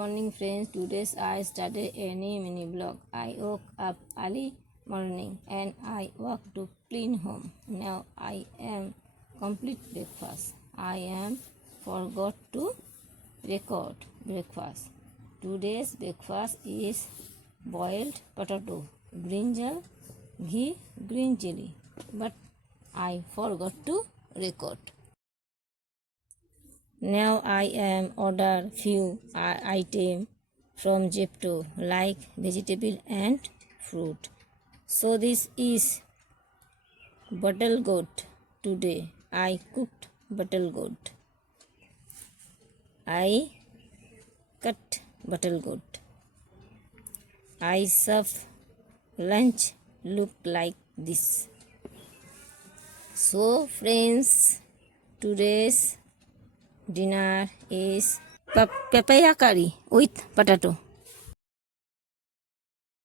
morning friends. Today I started a new mini vlog. I woke up early morning and I walked to clean home. Now I am complete breakfast. I am forgot to record breakfast. Today's breakfast is boiled potato, brinjal, ghee, green chili. But I forgot to record. Now I am order few item from Zepto like vegetable and fruit. So this is bottle goat. Today I cooked bottle goat. I cut bottle goat. I serve lunch look like this. So friends, today's dinner is papaya curry with potato.